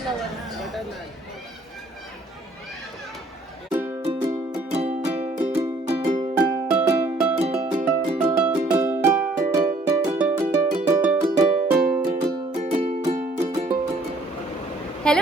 Hello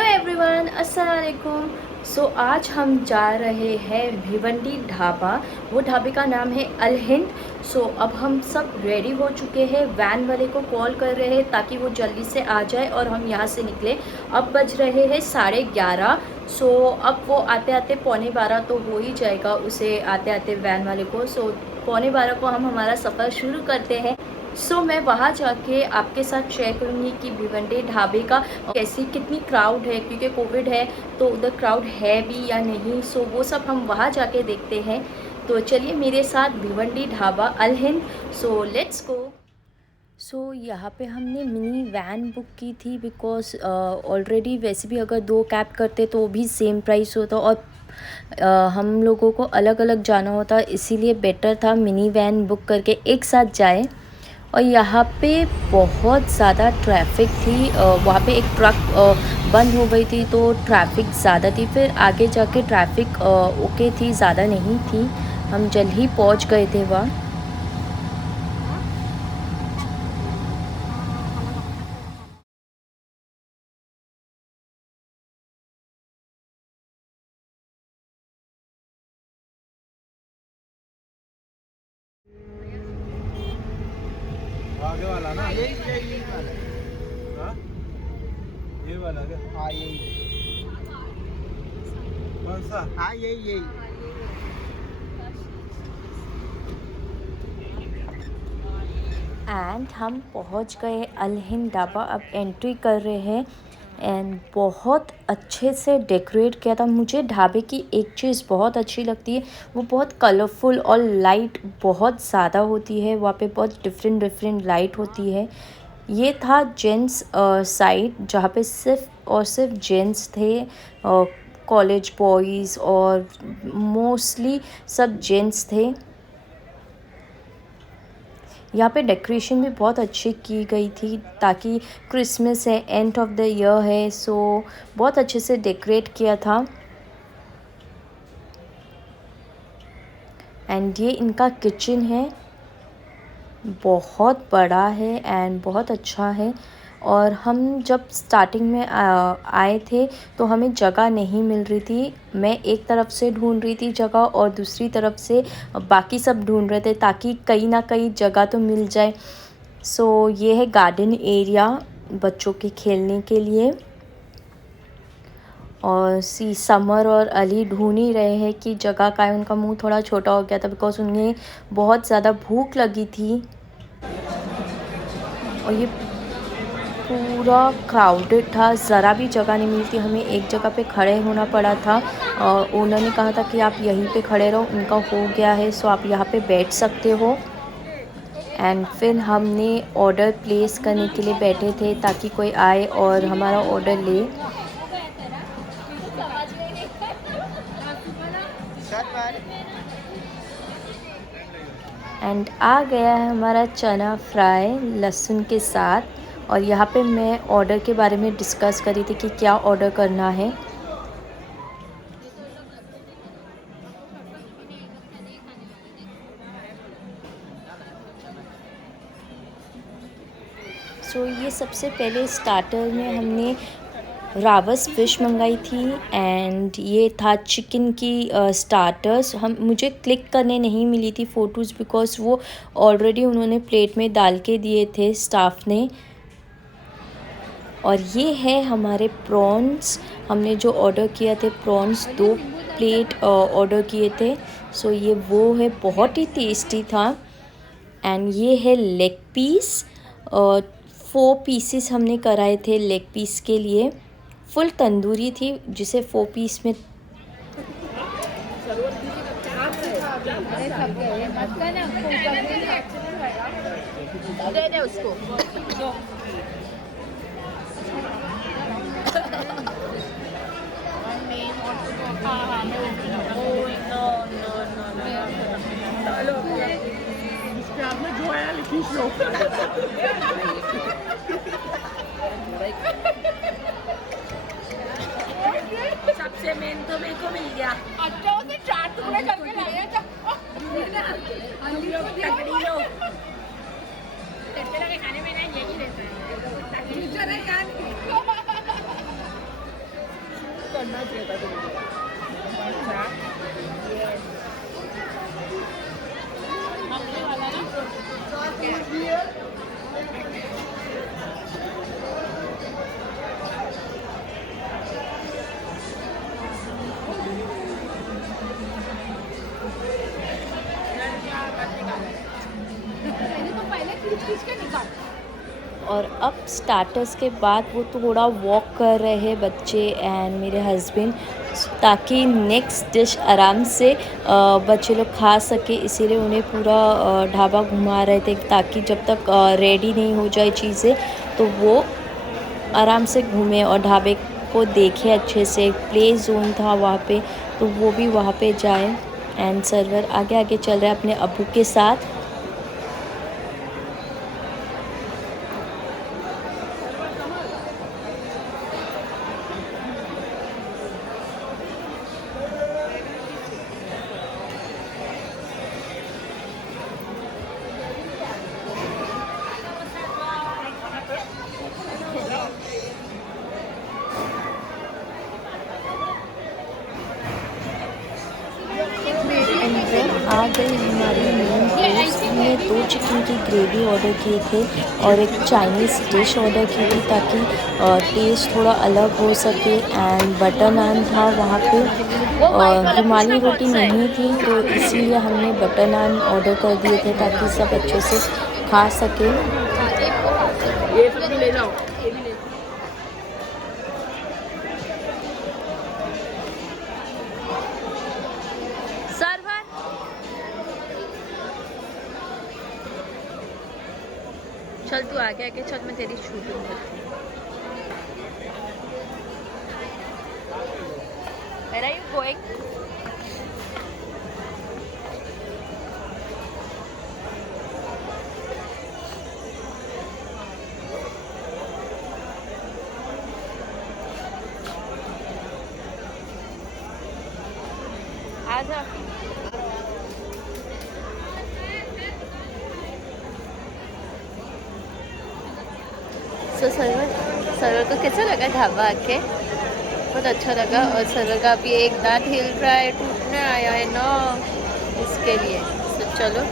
everyone, अस्सलाम वालेकुम। सो आज हम जा रहे हैं भिवंडी ढाबा। वो ढाबे का नाम है अल हिंद। सो अब हम सब रेडी हो चुके हैं, वैन वाले को कॉल कर रहे हैं ताकि वो जल्दी से आ जाए और हम यहाँ से निकले। अब बज रहे हैं 11:30। सो अब वो आते आते 11:15 तो हो ही जाएगा उसे आते आते वैन वाले को। सो 11:15 को हम हमारा सफ़र शुरू करते हैं। सो मैं वहाँ जाके आपके साथ शेयर करूँगी कि भिवंडी ढाबे का कैसी कितनी क्राउड है, क्योंकि कोविड है तो उधर क्राउड है भी या नहीं। सो वो सब हम वहाँ जाके देखते हैं। तो चलिए मेरे साथ Bhiwandi Dhaba Al Hind. So let's go. So यहाँ पे हमने मिनी वैन बुक की थी बिकॉज़ ऑलरेडी वैसे भी अगर 2 कैब करते तो भी सेम प्राइस होता और हम लोगों को अलग अलग जाना होता, इसीलिए बेटर था मिनी वैन बुक करके एक साथ जाए। और यहाँ पे बहुत ज़्यादा ट्रैफिक थी। वहाँ पे एक ट्रक बंद हो गई थी तो ट्रैफिक ज़्यादा थी। फिर आगे जाके ट्रैफिक ओके थी, ज़्यादा नहीं थी। हम जल्द ही पहुँच गए थे वहाँ। आगे वाला ना, यही वाला है। हाँ? ये वाला क्या? हाँ यही। कौन सा? हाँ यही। एंड हम पहुंच गए अल हिंद ढाबा। अब एंट्री कर रहे हैं एंड बहुत अच्छे से डेकोरेट किया था। मुझे ढाबे की एक चीज़ बहुत अच्छी लगती है, वो बहुत कलरफुल और लाइट बहुत ज़्यादा होती है। वहाँ पे बहुत डिफरेंट लाइट होती है। ये था जेंट्स साइड जहाँ पे सिर्फ और सिर्फ जेंट्स थे। कॉलेज बॉयज़ और मोस्टली सब जेंट्स थे। यहाँ पे डेकोरेशन भी बहुत अच्छी की गई थी ताकि क्रिसमस है, एंड ऑफ द ईयर है, सो बहुत अच्छे से डेकोरेट किया था। एंड ये इनका किचन है, बहुत बड़ा है एंड बहुत अच्छा है। और हम जब स्टार्टिंग में आए थे तो हमें जगह नहीं मिल रही थी। मैं एक तरफ से ढूंढ रही थी जगह और दूसरी तरफ से बाकी सब ढूंढ रहे थे ताकि कहीं ना कहीं जगह तो मिल जाए। सो ये है गार्डन एरिया बच्चों के खेलने के लिए। और समर और अली ढूंढ ही रहे हैं कि जगह का है। उनका मुंह थोड़ा छोटा हो गया था बिकॉज़ उन्हें बहुत ज़्यादा भूख लगी थी। और ये पूरा क्राउडेड था, ज़रा भी जगह नहीं मिलती। हमें एक जगह पे खड़े होना पड़ा था और ओनर ने कहा था कि आप यहीं पे खड़े रहो, उनका हो गया है सो आप यहाँ पे बैठ सकते हो। एंड फिर हमने ऑर्डर प्लेस करने के लिए बैठे थे ताकि कोई आए और हमारा ऑर्डर ले। एंड आ गया है हमारा चना फ्राई लहसुन के साथ। और यहाँ पे मैं ऑर्डर के बारे में डिस्कस करी थी कि क्या ऑर्डर करना है। सो ये सबसे पहले स्टार्टर में हमने रावस फ़िश मंगाई थी एंड ये था चिकन की स्टार्टर्स। मुझे क्लिक करने नहीं मिली थी फ़ोटोज़ बिकॉज़ वो ऑलरेडी उन्होंने प्लेट में डाल के दिए थे स्टाफ ने। और ये है हमारे प्रॉन्स। हमने जो ऑर्डर किया थे प्रॉन्स 2 प्लेट ऑर्डर किए थे। सो ये वो है, बहुत ही टेस्टी था। एंड ये है लेग पीस। 4 पीसेस हमने कराए थे लेग पीस के लिए। फुल तंदूरी थी जिसे 4 पीस में दे उसको। गया। अच्छा उसने 4 टुकड़े करके लाया था। हम लोग तगड़ी लोग। लगे खाने में ना यही रहता है। करना चाहिए था तुमको। अच्छा हमने वाला ना पहले खींच के निकाल। और अब स्टार्टर्स के बाद वो थोड़ा वॉक कर रहे हैं बच्चे एंड मेरे हस्बैंड, ताकि नेक्स्ट डिश आराम से बच्चे लोग खा सके, इसीलिए उन्हें पूरा ढाबा घुमा रहे थे, ताकि जब तक रेडी नहीं हो जाए चीज़ें तो वो आराम से घूमे और ढाबे को देखे अच्छे से। प्ले जोन था वहाँ पे, तो वो भी वहाँ पे जाए। एंड सर्वर आगे आगे चल रहा है अपने अब्बू के साथ। आ गई हमारी मेन कोर्स। हमने 2 चिकन की ग्रेवी ऑर्डर किए थे और एक चाइनीज़ डिश ऑर्डर की थी, ताकि टेस्ट थोड़ा अलग हो सके। एंड बटर नान था वहाँ पे, रुमाली रोटी नहीं थी, तो इसीलिए हमने बटर नान ऑर्डर कर दिए थे, ताकि सब अच्छे से खा सके। ये सब भी ले जाओ। सर्वर चल, तू आगे आगे चल, मैं तेरी शूटिंग करती हूँ। Where are you going? आजा। सो सर्वर को कैसा लगा ढाबा आके? बहुत अच्छा लगा। और सर्वर का अभी एक दांत हिल रहा है, टूटने आया है ना, इसके लिए। तो चलो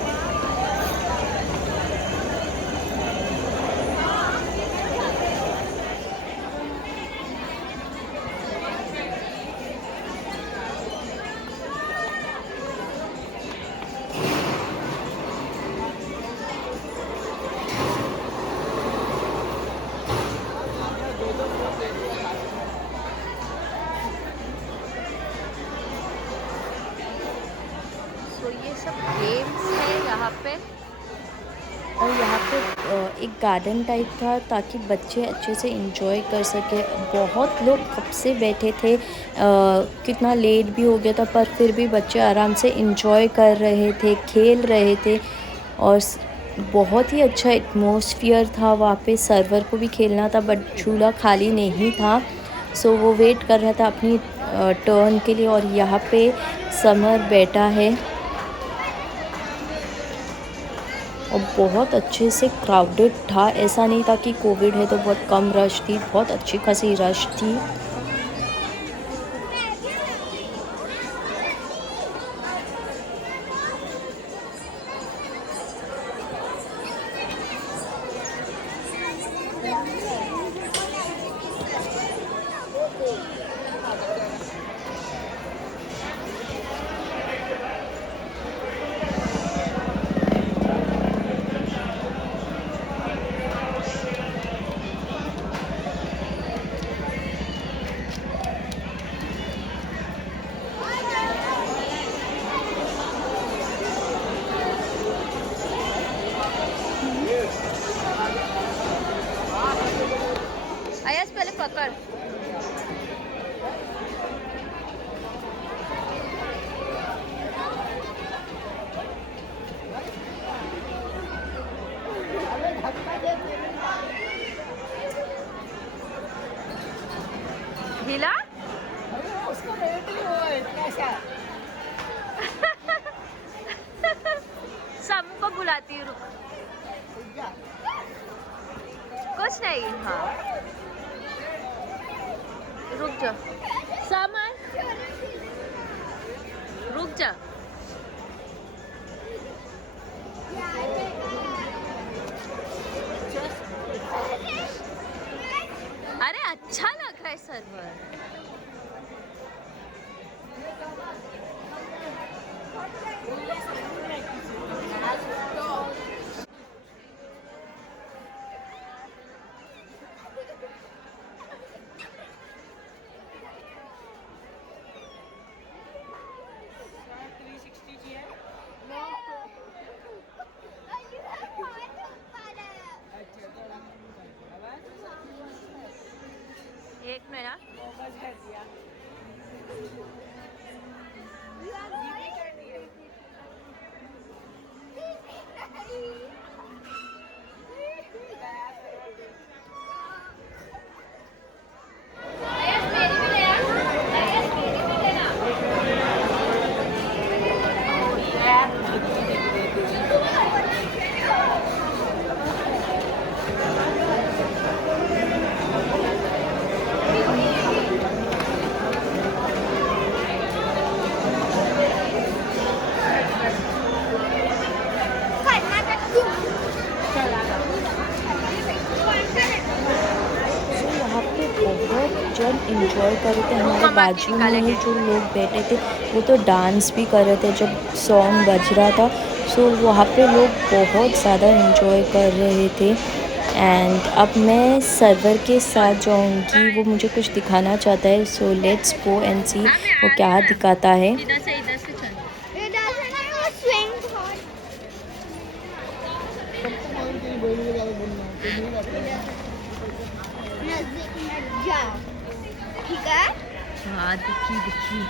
ये सब गेम्स है यहाँ पे। और यहाँ पे एक गार्डन टाइप था, ताकि बच्चे अच्छे से एंजॉय कर सके। बहुत लोग कब से बैठे थे, कितना लेट भी हो गया था, पर फिर भी बच्चे आराम से एंजॉय कर रहे थे, खेल रहे थे। और बहुत ही अच्छा एटमॉस्फेयर था वहाँ पे। सर्वर को भी खेलना था, बट झूला खाली नहीं था, सो वो वेट कर रहा था अपनी टर्न के लिए। और यहाँ पे समर बैठा है और बहुत अच्छे से क्राउडेड था। ऐसा नहीं था कि कोविड है तो बहुत कम रश थी, बहुत अच्छी खासी रश थी। आयास पहले पकड़। हिला सामू को बुलाती हूँ, रुक। कुछ नहीं, हाँ रुक जा सामान, रुक जा। अरे अच्छा लग रहा है सर्वर। एक मिनट, जन एंजॉय कर रहे थे। हमारे बाजू में जो लोग बैठे थे वो तो डांस भी कर रहे थे जब सॉन्ग बज रहा था। सो वहाँ पे लोग बहुत ज़्यादा एंजॉय कर रहे थे। एंड अब मैं सर्वर के साथ जाऊँगी, वो मुझे कुछ दिखाना चाहता है। सो लेट्स गो एंड सी वो क्या दिखाता है। ठीक है, हाँ दिखी दिखी।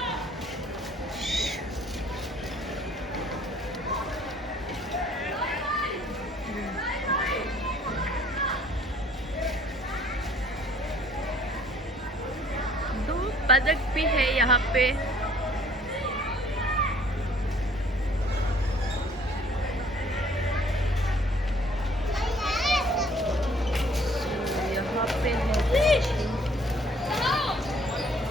दो बतख भी है यहाँ पे।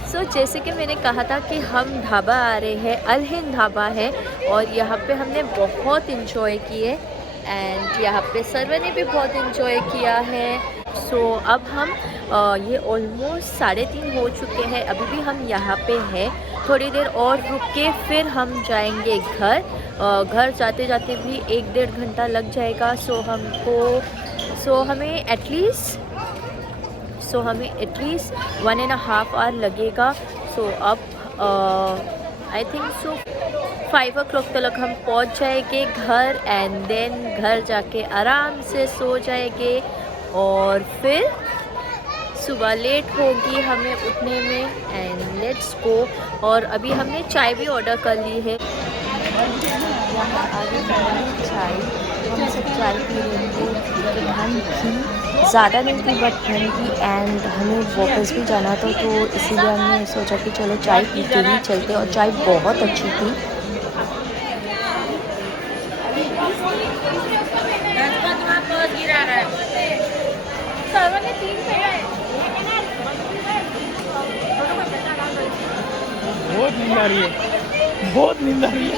सो जैसे कि मैंने कहा था कि हम ढाबा आ रहे हैं, अल हिंद ढाबा है और यहाँ पे हमने बहुत इंजॉय किए एंड यहाँ पे सर्वर ने भी बहुत इंजॉय किया है। सो अब हम ये ऑलमोस्ट 3:30 हो चुके हैं, अभी भी हम यहाँ पे हैं। थोड़ी देर और रुक के फिर हम जाएंगे घर। घर जाते जाते भी 1-1.5 घंटा लग जाएगा। हमें एटलीस्ट 1.5 आवर लगेगा। सो अब आई थिंक 5 o'clock तक हम पहुंच जाएंगे घर एंड देन घर जाके आराम से सो जाएंगे और फिर सुबह लेट होगी हमें उठने में। And let's go. और अभी हमने चाय भी ऑर्डर कर ली है। यहाँ आगे चाय, हम सब चाय पी लेंगे। ठंड थी, ज़्यादा नहीं थी बट ठंड थी एंड हमें वापस भी जाना था, तो इसीलिए हमने सोचा कि चलो चाय पीते ही चलते। और चाय बहुत अच्छी थी। बहुत नींद आ रही है, बहुत नींद आ रही है।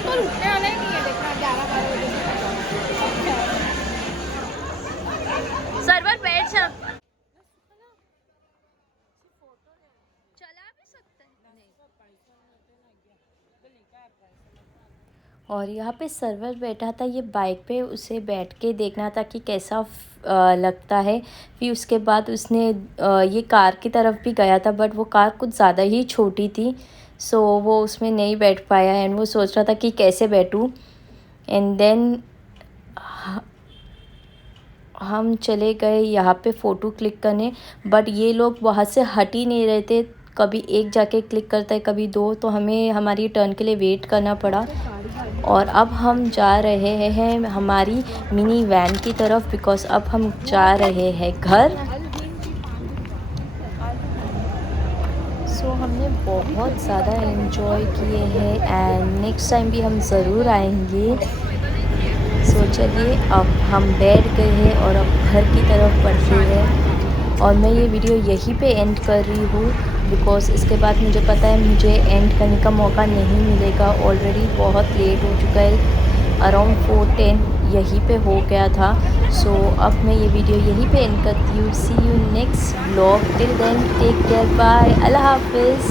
सर्वर बैठ जा। और यहाँ पे सर्वर बैठा था ये बाइक पे, उसे बैठ के देखना था कि कैसा लगता है। फिर उसके बाद उसने ये कार की तरफ भी गया था बट वो कार कुछ ज़्यादा ही छोटी थी, सो वो उसमें नहीं बैठ पाया एंड वो सोच रहा था कि कैसे बैठूं। एंड देन हम चले गए यहाँ पे फ़ोटो क्लिक करने, बट ये लोग वहाँ से हट ही नहीं रहे थे। कभी एक जाके क्लिक करता है, कभी दो, तो हमें हमारी टर्न के लिए वेट करना पड़ा। और अब हम जा रहे हैं हमारी मिनी वैन की तरफ, बिकॉज़ अब हम जा रहे हैं घर। सो सो हमने बहुत ज़्यादा एंजॉय किए हैं एंड नेक्स्ट टाइम भी हम ज़रूर आएंगे। सो चलिए अब हम बैठ गए हैं और अब घर की तरफ बढ़ते हैं और मैं ये वीडियो यहीं पे एंड कर रही हूँ बिकॉज़ इसके बाद मुझे पता है मुझे एंड करने का मौका नहीं मिलेगा। ऑलरेडी बहुत लेट हो चुका है, अराउंड 4:10 यहीं पे हो गया था। सो अब मैं ये वीडियो यहीं पे एंड करती हूँ। See you next vlog, till then take care, bye, Allah हाफिज़।